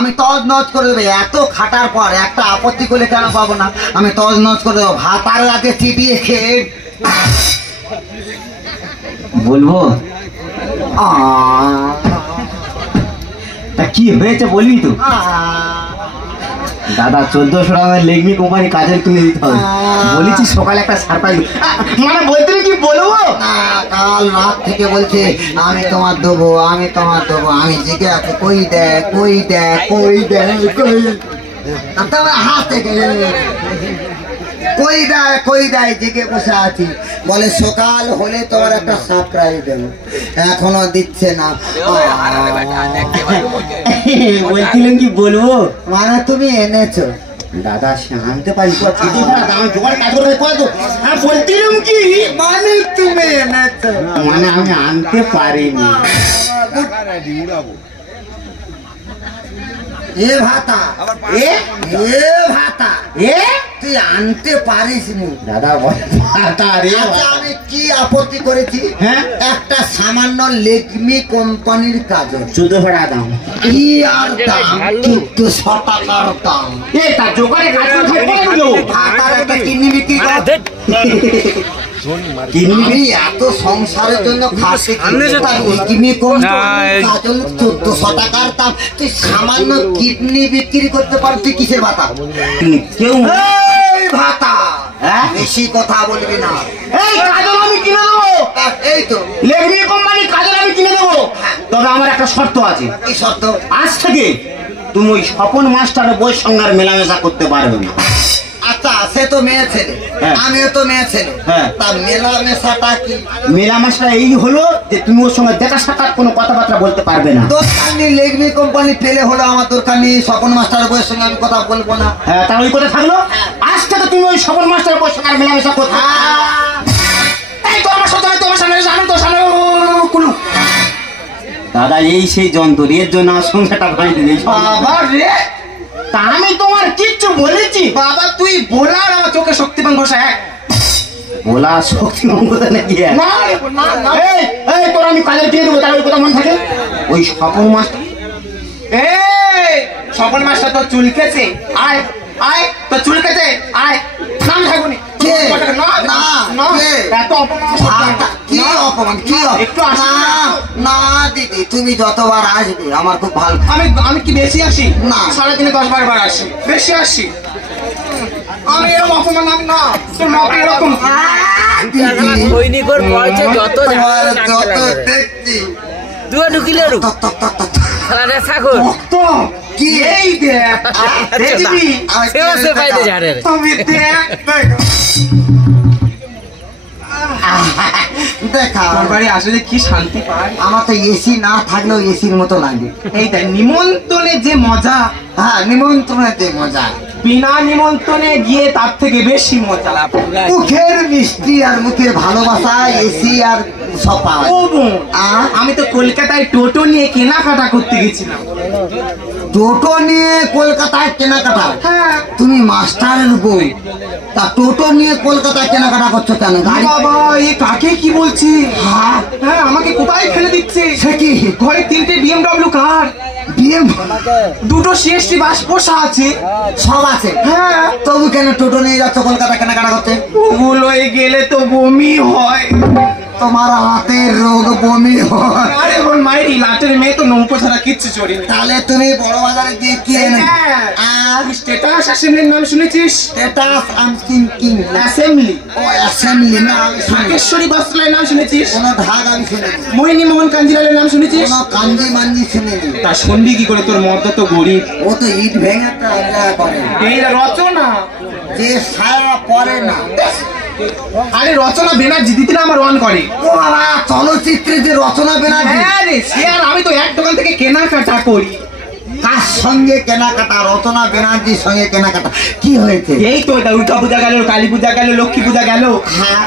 আমি তজনজ করে দেবো। এত খাটার পর একটা আপত্তি করলে কেন পাবো না? আমি তজনজ করে দেবো। ভাতার রাতে চিবিয়ে খেয়ে বলবো তা কি হয়েছে বলবি তো? দাদা 1400 টাকার লেগমি কোম্পানি কাজের কিনে দিতে হবে বলেছি। সকালে একটা সারপ্রাইজ মানে বলতে কি বলবো? কাল রাত থেকে বলছে আমি তোমার দেবো, আমি তোমার দেবো। আমি জিজ্ঞে আছি কই দেয়, কই দেয়, কই দেয়, কই তোমার হাত থেকে কই দেয়, কই দেয় জিজ্ঞে বসে আছি। বলে সকাল হলে তোমার একটা সারপ্রাইজ দেবো, এখনো দিচ্ছে না। বলছিলেন কি বলবো? মানে তুমি এনেছো দাদা, সে আনতে পারি বলছিলাম কি মানে তুমি এনেছো মানে আমি আনতে পারিনি। এ ভাতা, এ ভাতা, তুই আনতে পারিস নি দাদা? আমি কি আপত্তি করেছি? হ্যাঁ, একটা সামান্য লেগমি কোম্পানির কাজ 1400 টাকা দাম। কি আর দাম? 1400 টাকার দাম। তার জোগাড়ে কাজ করতে কিডনি বিক্রি করে আমি এত সংসারের জন্য খাচ্ছি। 1400 টাকার দাম, তুই সামান্য কিডনি বিক্রি করতে পারছি কিসের ভাতা? কেউ ভাতা বেশি কথা বলবি না। এই কাজল আমি কিনে দেবো, এই তো লেগমি কোম্পানির কাজল আমি কিনে দেবো। তবে আমার একটা শর্ত আছে। কি শর্ত? আজ থেকে তুমি ওই স্বপন মাস্টারের বইয়ের সঙ্গে আর মেলামেশা করতে পারবে না। আচ্ছা, সে তো মেয়ে ছেলে, আমিও তো মেয়ে ছেলে, তা মেলামেশাটা কি? মেলামেশাটা এই হলো যে তুমি ওর সঙ্গে দেখা সাক্ষাৎ কোনো কথাবার্তা বলতে পারবে না। দরকার নেই লেগমি কোম্পানি পেলে হলো, আমার দরকার নেই। স্বপন মাস্টারের বইয়ের সঙ্গে আমি কথা বলবো না। হ্যাঁ, তাহলে ওই কথা থাকলো। আজ থেকে তুমি ওই স্বপন মাস্টারের বইয়ের সঙ্গে মেলামেশা করতে। এই তো আমার সাথে তোমার সামনে আমি তো সামনে কোনো দাদা, এই সেই যন্ত্র, এর জন্য আমার সংসারটা ভাঙতে দিই। বাবা রে, তা আমি তোমার কিচ্ছু বলেছি? বাবা তুই বলার আমার চোখে শক্তিমান ঘোষা এক বলা শক্তিমান ঘোষা নাকি? এই তোর আমি কাজের কিনে দেবো, তার ওই কথা মনে থাকে। ওই স্বপন মাস্টার, স্বপন মাস্টার তোর চুলকেছে, আয় আয় তোর চুলকেছে, আয় নাম থাকুনি। তুমি যতবার আসবে আমার খুব ভালো। আমি কি বেশি আসি? না, সারাদিনে 10-12 বার আসি, বেশি আসি। আমি এরকম অপমান না, তোর মত এরকম যত দেখছি ঢুকিলে কি এই দেখ দেখা বাড়ি আসলে কি শান্তি পাই। আমার তো এসি না থাকলেও এসির মতো লাগে। এই দেখ নিমন্ত্রণে যে মজা, হ্যাঁ নিমন্ত্রণে যে মজা, বিনা নিমন্ত্রণে গিয়ে তার থেকে বেশি মজা। মুখের মিষ্টি আর মুখের ভালোবাসা এসি আর সব পাওয়া। আমি তো কলকাতায় টোটো নিয়ে কেনাকাটা করতে গেছিলাম। টোটো নিয়ে কলকাতায় কেনাকাটা? হ্যাঁ। তুমি মাস্টারের বউ, তা টোটো নিয়ে কলকাতায় কেনাকাটা করছো কেন? বাবা এ কাকে কি বলছি? হ্যাঁ হ্যাঁ, আমাকে কোথায় ফেলে দিচ্ছে? সে কি? ঘরে 3টে BMW কার, দুটো CST বাস পোষা আছে, সব আছে। হ্যাঁ, তবু কেন টোটো নিয়ে যাচ্ছ কলকাতা কেনাকাটা করতে? ওগুলোয় গেলে তো বমি হয়। তোমার হাতের রোগ বমি হয়? আরে বোন মাইরি, লাটের মেয়ে তো নৌকো ছাড়া কিচ্ছু চড়ি। তাহলে তুমি বড় বাজারে গিয়ে কি এনে? স্ট্যাটাস অ্যাসেম্বলির নাম শুনেছিস? Status assembly? ও অ্যাসেম্বলি না, ঢাকেশ্বরী বস্ত্রালয়ের নাম শুনেছিস? কোনো ঢাক আমি শুনেছি। মোহিনী মোহন কাঞ্জিলালের নাম শুনেছিস? কোনো কাঞ্জি মাঞ্জি শুনেছি। তা শুনবি কি করে, তোর মর্দা তো গরিব। ও তো ইট ভেঙে করে। এই রচনা যে সারা পরে না। আরে রচনা ব্যানার্জি দিতে না আমার ওয়ান করে। ও বাবা, চলচ্চিত্রে যে রচনা ব্যানার্জি? হ্যাঁ রে, সে আর আমি তো এক দোকান থেকে কেনাকাটা করি। কার সঙ্গে কেনাকাটা? রচনা ব্যানার্জির সঙ্গে কেনাকাটা। কি হয়েছে? এই তো দুর্গা পূজা গেল, কালী পূজা গেল, লক্ষ্মী পূজা গেল। হ্যাঁ